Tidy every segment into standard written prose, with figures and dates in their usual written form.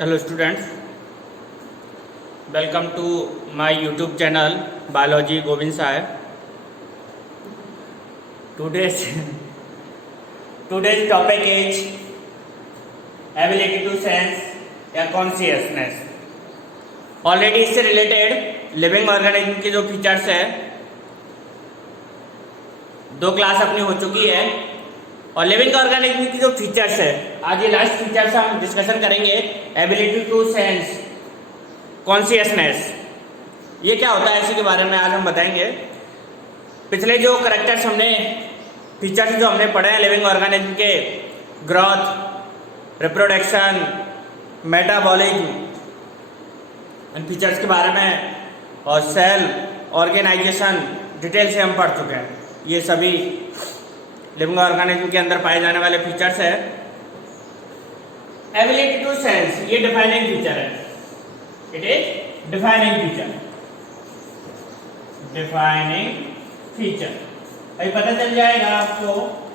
Hello students, welcome to my YouTube channel Biology Govind Sai. Today's topic is ability to sense या consciousness. Already इससे related living organism के जो features है 2 class अपनी हो चुकी है और लिविंग ऑर्गेनिज्म की जो फीचर्स है आज ये लास्ट फीचर्स हम डिस्कशन करेंगे। एबिलिटी टू सेंस कॉन्शियसनेस ये क्या होता है इसी के बारे में आज हम बताएंगे। पिछले जो करेक्टर्स हमने फीचर्स जो हमने पढ़े हैं लिविंग ऑर्गेनिज्म के ग्रोथ, रिप्रोडक्शन, मेटाबॉलिज्म इन फीचर्स के बारे में और सेल ऑर्गेनाइजेशन डिटेल से हम पढ़ चुके हैं। ये सभी लिविंग ऑर्गेनिज्म के अंदर पाए जाने वाले फीचर्स है। एबिलिटी टू सेंस ये डिफाइनिंग फीचर है, it is defining feature. Defining feature अभी पता चल जाएगा आपको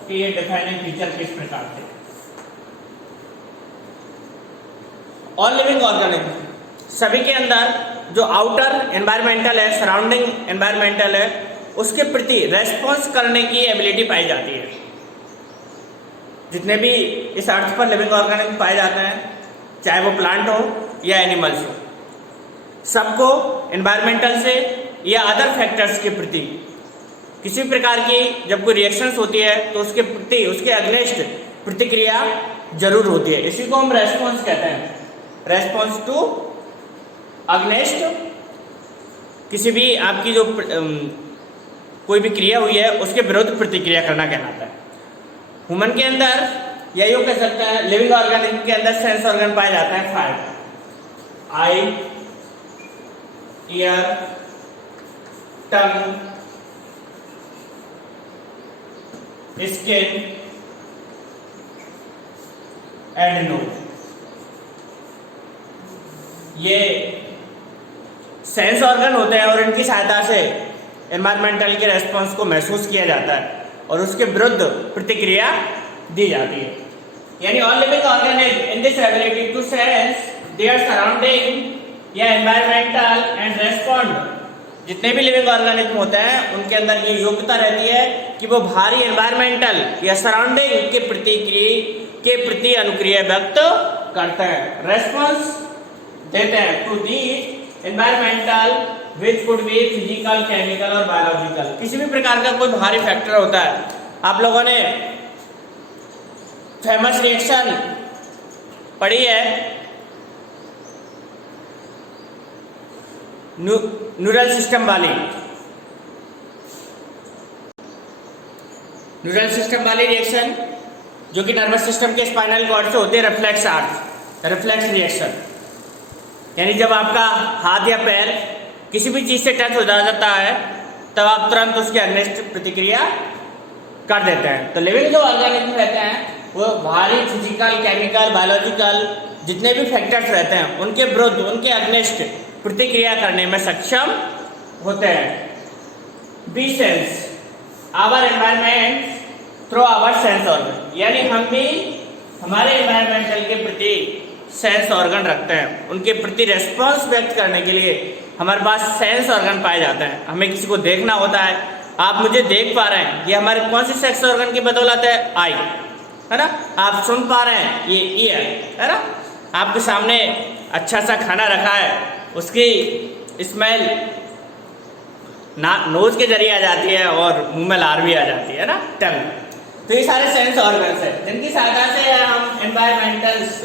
कि ये डिफाइनिंग फीचर किस प्रकार से। ऑल लिविंग ऑर्गेनिज्म सभी के अंदर जो आउटर एनवायरमेंटल है, सराउंडिंग एनवायरमेंटल है, उसके प्रति रेस्पॉन्स करने की एबिलिटी पाई जाती है। जितने भी इस अर्थ पर लिविंग ऑर्गेनिज्म पाए जाते हैं, चाहे वो प्लांट हो या एनिमल्स हो, सबको एनवायरमेंटल से या अदर फैक्टर्स के प्रति किसी प्रकार की जब कोई रिएक्शंस होती है तो उसके प्रति उसके अगेंस्ट प्रतिक्रिया जरूर होती है। इसी को हम रेस्पॉन्स कहते हैं। रेस्पॉन्स टू अगेंस्ट किसी भी आपकी जो कोई भी क्रिया हुई है उसके विरुद्ध प्रतिक्रिया करना कहलाता है। ह्यूमन के अंदर या यूं कह सकते हैं लिविंग ऑर्गेनिज्म के अंदर सेंस ऑर्गन पाए जाते हैं 5: eye, ear, tongue, skin and nose. ये सेंस ऑर्गन होते हैं और इनकी सहायता से एनवायरमेंटल के रेस्पॉन्स को महसूस किया जाता है और उसके विरुद्ध प्रतिक्रिया दी जाती है। यानी all living organism in this ability to sense their surrounding या एनवायरमेंटल एंड रेस्पॉन्ड, जितने भी लिविंग ऑर्गेनिज्म होते हैं उनके अंदर ये योग्यता रहती है कि वो बाहरी एनवायरमेंटल या सराउंडिंग के प्रति अनुक्रिया व्यक्त करते हैं, रेस्पॉन्स देते हैं to the environmental which could be physical, chemical और बायोलॉजिकल। किसी भी प्रकार का कोई बाहरी फैक्टर होता है। आप लोगों ने फेमस रिएक्शन पढ़ी है न्यूरल सिस्टम वाली। न्यूरल सिस्टम वाली रिएक्शन जो कि नर्वस सिस्टम के स्पाइनल कॉर्ड से होती है, रिफ्लेक्स आर्ट, रिफ्लेक्स रिएक्शन। यानी जब आपका हाथ या पैर किसी भी चीज से टच हो जाता है तब आप तुरंत उसके अगेंस्ट प्रतिक्रिया कर देते हैं। तो लिविंग जो ऑर्गेनिज्म रहते हैं वो बाहरी फिजिकल, केमिकल, बायोलॉजिकल जितने भी फैक्टर्स रहते हैं उनके विरुद्ध, उनके अगेंस्ट प्रतिक्रिया करने में सक्षम होते हैं। We sense our environment through our sense organ, यानी हम भी हमारे एनवायरमेंटल के प्रति सेंस ऑर्गन रखते हैं। उनके प्रति रेस्पॉन्स व्यक्त करने के लिए हमारे पास सेंस ऑर्गन पाए जाते हैं। हमें किसी को देखना होता है, आप मुझे देख पा रहे हैं, ये हमारे कौन से सेंस ऑर्गन की बदौलत है? आई, है ना। आप सुन पा रहे हैं, ये ईयर, है ना। आपके सामने अच्छा सा खाना रखा है, उसकी स्मेल नोज के जरिए आ जाती है और मुंह में लार भी आ जाती है ना, टंग। तो ये सारे सेंस ऑर्गन्स है जिनकी सहायता से हम एनवायरमेंटल्स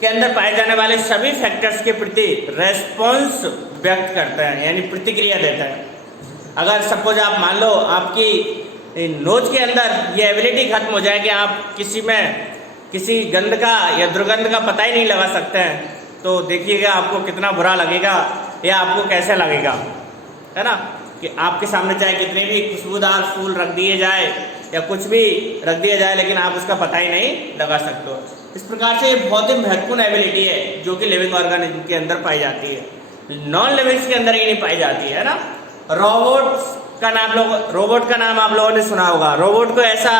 के अंदर पाए जाने वाले सभी फैक्टर्स के प्रति रेस्पॉन्स व्यक्त करते हैं, यानी प्रतिक्रिया देते हैं। अगर सपोज आप मान लो आपकी नोज के अंदर ये एबिलिटी खत्म हो जाए कि आप किसी गंध का या दुर्गंध का पता ही नहीं लगा सकते हैं, तो देखिएगा आपको कितना बुरा लगेगा या आपको कैसे लगेगा, है ना। कि आपके सामने चाहे कितने भी खुशबूदार फूल रख दिए जाए या कुछ भी रख दिया जाए लेकिन आप उसका पता ही नहीं लगा सकते हो। इस प्रकार से ये बहुत ही महत्वपूर्ण एबिलिटी है जो कि लिविंग ऑर्गेनिज्म के अंदर पाई जाती है। नॉन लिविंग्स के अंदर ये नहीं पाई जाती है ना। रोबोट का नाम आप लोगों ने सुना होगा। रोबोट को ऐसा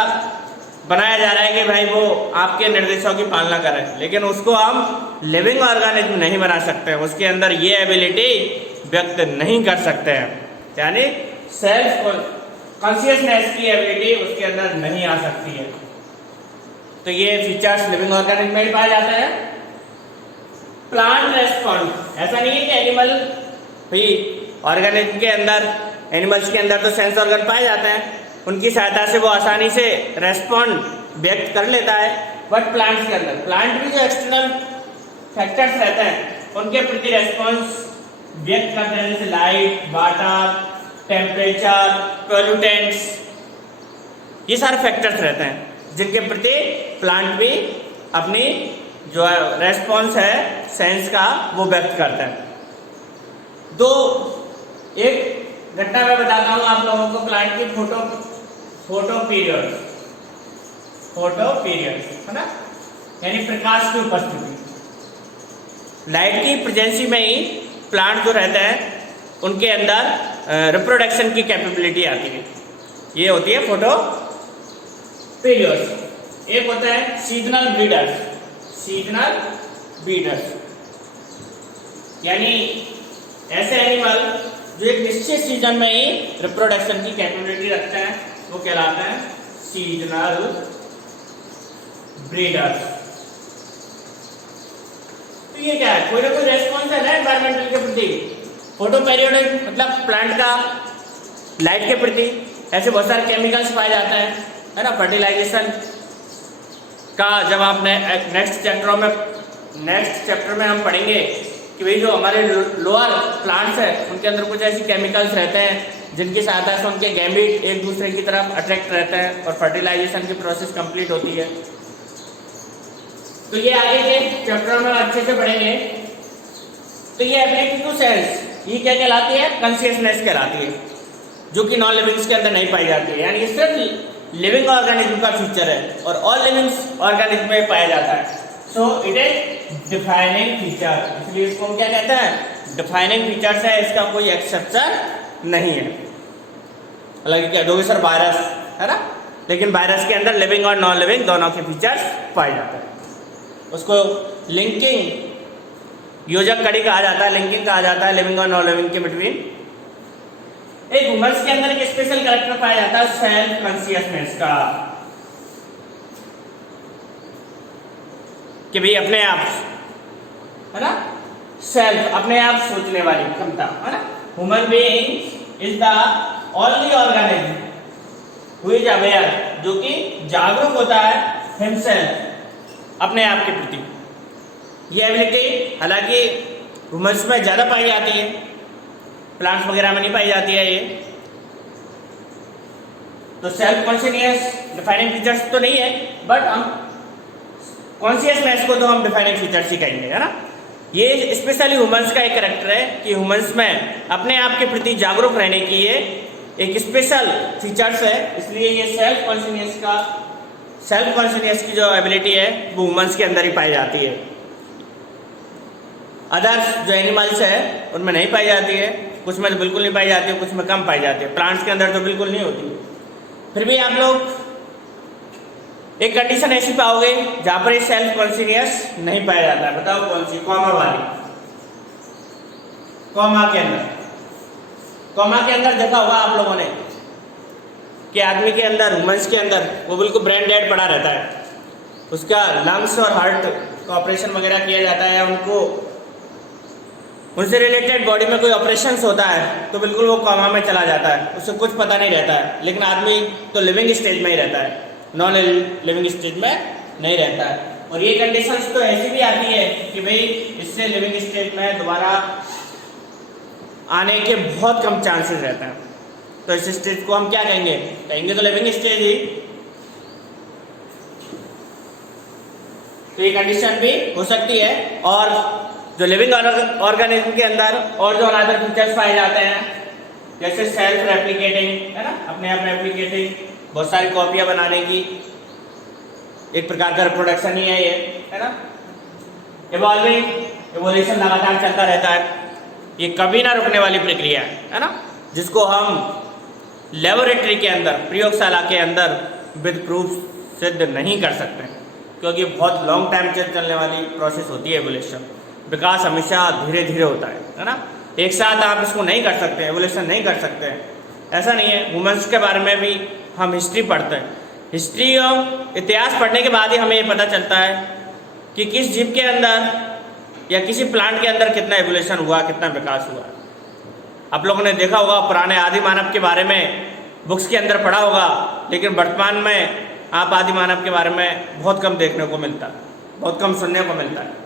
बनाया जा रहा है कि भाई वो आपके निर्देशों की पालना करे, लेकिन उसको हम लिविंग ऑर्गेनिज्म नहीं बना सकते हैं, उसके अंदर ये एबिलिटी व्यक्त नहीं कर सकते हैं, यानी सेल्फ कॉन्शियसनेस की एबिलिटी उसके अंदर नहीं आ सकती है। तो ये फीचर्स लिविंग ऑर्गेनिज्म में ही पाए जाते हैं। प्लांट रेस्पॉन्ड, ऐसा नहीं है कि एनिमल भी ऑर्गेनिज्म के अंदर, एनिमल्स के अंदर तो सेंस ऑर्गन पाए जाते हैं, उनकी सहायता से वो आसानी से रेस्पॉन्ड व्यक्त कर लेता है। बट प्लांट्स के अंदर, प्लांट भी जो एक्सटर्नल फैक्टर्स रहते हैं उनके प्रति रेस्पॉन्स व्यक्त करते हैं, जैसे लाइट, वाटर, टेम्परेचर, पोल्यूटेंट्स, ये सारे फैक्टर्स रहते हैं जिनके प्रति प्लांट भी अपनी जो रेस्पॉन्स है सेंस का वो व्यक्त करता है। दो एक घटना मैं बताता हूँ आप लोगों को, प्लांट की फोटो पीरियड है ना, यानी प्रकाश की उपस्थिति। लाइट की प्रेजेंसी में ही प्लांट जो रहते हैं उनके अंदर रिप्रोडक्शन की कैपेबिलिटी आती है, ये होती है फोटो पीरियड्स। एक होता है सीजनल ब्रीडर्स, यानी ऐसे एनिमल जो एक निश्चित सीजन में ही रिप्रोडक्शन की कैपेबिलिटी रखते हैं, वो कहलाते हैं सीजनल ब्रीडर्स। तो ये क्या है, कोई ना कोई रेस्पॉन्स है ना एनवायरमेंटल के प्रति। फोटो पीरियड मतलब प्लांट का लाइट के प्रति ऐसे बहुत सारे केमिकल्स पाए जाते हैं, है ना। फर्टिलाइजेशन का जब आप नेक्स्ट चैप्टर में हम पढ़ेंगे कि भाई जो हमारे लोअर प्लांट्स है उनके अंदर कुछ ऐसी केमिकल्स रहते हैं जिनकी सहायता से उनके गैमेट एक दूसरे की तरफ अट्रैक्ट रहते हैं और फर्टिलाइजेशन की प्रोसेस कंप्लीट होती है। तो ये आगे के चैप्टर में अच्छे से पढ़ेंगे। तो ये एबिलिटी टू सेंस, ये क्या कहलाती है, कॉन्शियसनेस कहलाती है, जो कि नॉन लिविंग्स के अंदर नहीं पाई जाती है, यानी ये सिर्फ लिविंग ऑर्गेनिज्म का फीचर है और ऑल लिविंग ऑर्गेनिज्म में पाया जाता है। So it is defining feature, इसलिए इसको हम क्या कहते हैं, डिफाइनिंग फीचर्स है, इसका कोई एक्सेप्शन नहीं है। हालांकि क्या दोगे सर वायरस है ना, लेकिन वायरस के अंदर लिविंग और नॉन लिविंग दोनों के फीचर्स पाए जाते हैं। उसको लिंकिंग योजक कड़ी कहा जाता है, लिंकिंग कहा जाता है लिविंग और नॉन लिविंग के बिटवीन। एक ह्यूमंस के अंदर एक स्पेशल कैरेक्टर पाया जाता है सेल्फ कॉन्शियसनेस का, कि भाई अपने आप है ना, सेल्फ अपने आप सोचने वाली क्षमता है ना। Human being is the only organism who is aware, जो कि जागरूक होता है हिमसेल्फ अपने आप के प्रति। ये एबिलिटी हालांकि ह्यूमंस में ज़्यादा पाई जाती है, प्लांट्स वगैरह में नहीं पाई जाती है ये। तो सेल्फ कॉन्शियसनेस डिफाइनिंग फीचर्स तो नहीं है, बट हम कॉन्शियसनेस को तो हम डिफाइनिंग फीचर्स ही कहेंगे, है ना। ये स्पेशली ह्यूमंस का एक कैरेक्टर है कि ह्यूमंस में अपने आप के प्रति जागरूक रहने की ये एक स्पेशल फीचर्स है, इसलिए ये सेल्फ कॉन्शियसनेस की जो एबिलिटी है वो ह्यूमंस के अंदर ही पाई जाती है। अदर्स जो एनिमल्स है उनमें नहीं पाई जाती है, कुछ में तो बिल्कुल नहीं पाई जाती है, कुछ में कम पाई जाती है, प्लांट्स के अंदर तो बिल्कुल नहीं होती। फिर भी आप लोग एक कंडीशन ऐसी पाओगे जहां पर सेल्फ कॉन्शियस नहीं पाया जाता है, बताओ कौन सी, कॉमा वाली। कॉमा के अंदर देखा होगा आप लोगों ने कि आदमी के अंदर, ह्यूमंस के अंदर वो बिल्कुल ब्रेन डेड पड़ा रहता है, उसका लंग्स और हार्ट का ऑपरेशन वगैरह किया जाता है, उनसे रिलेटेड बॉडी में कोई ऑपरेशंस होता है तो बिल्कुल वो कॉमा में चला जाता है, उससे कुछ पता नहीं रहता है। लेकिन आदमी तो लिविंग स्टेज में ही रहता है, नॉन लिविंग स्टेज में नहीं रहता है। और ये कंडीशंस तो ऐसी भी आती है कि भाई इससे लिविंग स्टेज में दोबारा आने के बहुत कम चांसेस रहते हैं। तो इस स्टेज को हम क्या कहेंगे तो लिविंग स्टेज ही। तो ये कंडीशन भी हो सकती है। और जो लिविंग ऑर्गेनिज्म के अंदर और जो अदर फीचर्स पाए जाते हैं, जैसे सेल्फ रेप्लिकेटिंग है ना, अपने आप रेप्लिकेटिंग, बहुत सारी कॉपियां बनाने की, एक प्रकार का रिप्रोडक्शन ही है ये, है ना। इवोल्यूशन लगातार चलता रहता है, ये कभी ना रुकने वाली प्रक्रिया है ना, जिसको हम लेबोरेटरी के अंदर, प्रयोगशाला के अंदर विद प्रूफ सिद्ध नहीं कर सकते, क्योंकि बहुत लॉन्ग टाइम चलने वाली प्रोसेस होती है एवोल्यूशन। विकास हमेशा धीरे धीरे होता है ना। एक साथ आप इसको नहीं कर सकते, एवोल्यूशन नहीं कर सकते। ऐसा नहीं है। वुमेंस के बारे में भी हम हिस्ट्री पढ़ते हैं। हिस्ट्री और इतिहास पढ़ने के बाद ही हमें ये पता चलता है कि किस जीव के अंदर या किसी प्लांट के अंदर कितना एवोल्यूशन हुआ, कितना विकास हुआ। आप लोगों ने देखा होगा, पुराने आदि मानव के बारे में बुक्स के अंदर पढ़ा होगा, लेकिन वर्तमान में आप आदि मानव के बारे में बहुत कम देखने को मिलता है, बहुत कम सुनने को मिलता है।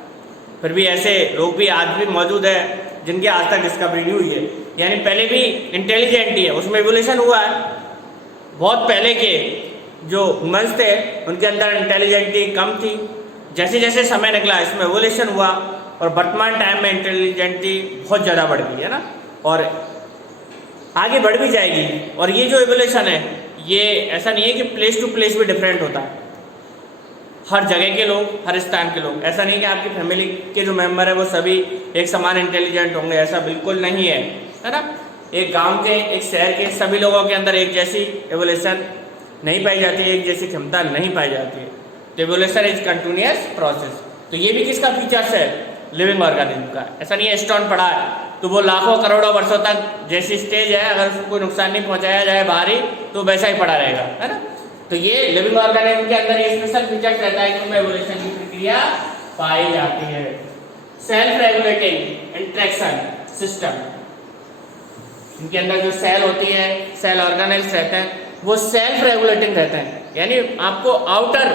फिर भी ऐसे लोग भी आज भी मौजूद है जिनकी आज तक डिस्कवरी नहीं हुई है। यानी पहले भी इंटेलिजेंट ही है, उसमें एवोल्यूशन हुआ है। बहुत पहले के जो ह्यूमंस थे उनके अंदर इंटेलिजेंटी कम थी। जैसे जैसे समय निकला इसमें एवोल्यूशन हुआ, और वर्तमान टाइम में इंटेलिजेंटी बहुत ज़्यादा बढ़ गई है ना, और आगे बढ़ भी जाएगी। और ये जो एवोल्यूशन है, ये ऐसा नहीं है कि प्लेस टू प्लेस भी डिफरेंट होता है। हर जगह के लोग, हर स्थान के लोग, ऐसा नहीं कि आपकी फैमिली के जो मेंबर है वो सभी एक समान इंटेलिजेंट होंगे, ऐसा बिल्कुल नहीं है ना। एक गांव के, एक शहर के सभी लोगों के अंदर एक जैसी एवोल्यूशन नहीं पाई जाती है, एक जैसी क्षमता नहीं पाई जाती है। तो एवोल्यूशन इज कंटिन्यूअस प्रोसेस। तो ये भी किसका फीचर्स है? लिविंग ऑर्गेनिज्म का। ऐसा नहीं है स्टोन पड़ा है तो वो लाखों करोड़ों वर्षों तक जैसी स्टेज है, अगर उसको कोई नुकसान नहीं पहुंचाया जाए बाहरी, तो वैसा ही पड़ा रहेगा, है ना। तो ये लिविंग ऑर्गेनिज्म के अंदर ये स्पेशल फीचर्स रहता है कि उनमें एवोल्यूशन की प्रक्रिया पाई जाती है। सेल्फ रेगुलेटिंग इंटरेक्शन सिस्टम, इनके अंदर जो सेल होती है, सेल ऑर्गेनेल्स रहते हैं, वो सेल्फ रेगुलेटिंग रहते हैं। यानी आपको आउटर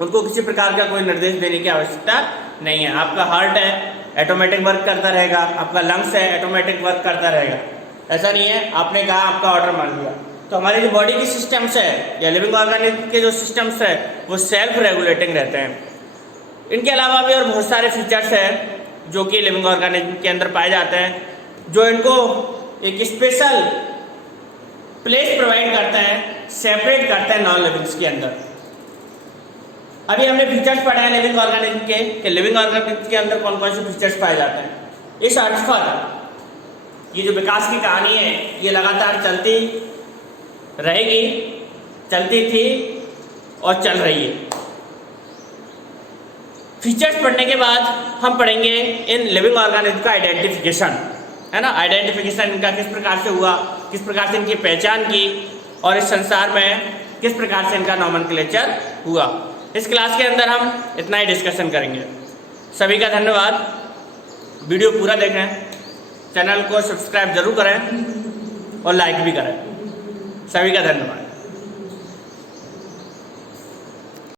उनको किसी प्रकार का कोई निर्देश देने की आवश्यकता नहीं है। आपका हार्ट है, ऑटोमेटिक वर्क करता रहेगा। आपका लंग्स है, ऑटोमेटिक वर्क करता रहेगा। ऐसा नहीं है आपने कहा, आपका ऑर्डर मान लिया। तो हमारी जो बॉडी की सिस्टम्स है या लिविंग ऑर्गेनिज्म के जो सिस्टम्स है वो सेल्फ रेगुलेटिंग रहते हैं। इनके अलावा भी और बहुत सारे फीचर्स हैं जो कि लिविंग ऑर्गेनिज्म के अंदर पाए जाते हैं, जो इनको एक स्पेशल प्लेस प्रोवाइड करते हैं, सेपरेट करते हैं नॉन लिविंग्स के अंदर। अभी हमने फीचर्स पढ़े हैं लिविंग ऑर्गेनिज्म के कि लिविंग ऑर्गेनिज्म के अंदर कौन कौन से फीचर्स पाए जाते हैं। इस अर्थ पर ये जो विकास की कहानी है ये लगातार चलती रहेगी, चलती थी और चल रही है। फीचर्स पढ़ने के बाद हम पढ़ेंगे इन लिविंग ऑर्गेनिज्म का आइडेंटिफिकेशन, है ना। आइडेंटिफिकेशन इनका किस प्रकार से हुआ, किस प्रकार से इनकी पहचान की, और इस संसार में किस प्रकार से इनका नॉमेनक्लेचर हुआ। इस क्लास के अंदर हम इतना ही डिस्कशन करेंगे। सभी का धन्यवाद। वीडियो पूरा देखें, चैनल को सब्सक्राइब जरूर करें और लाइक भी करें। सभी का धन्यवाद।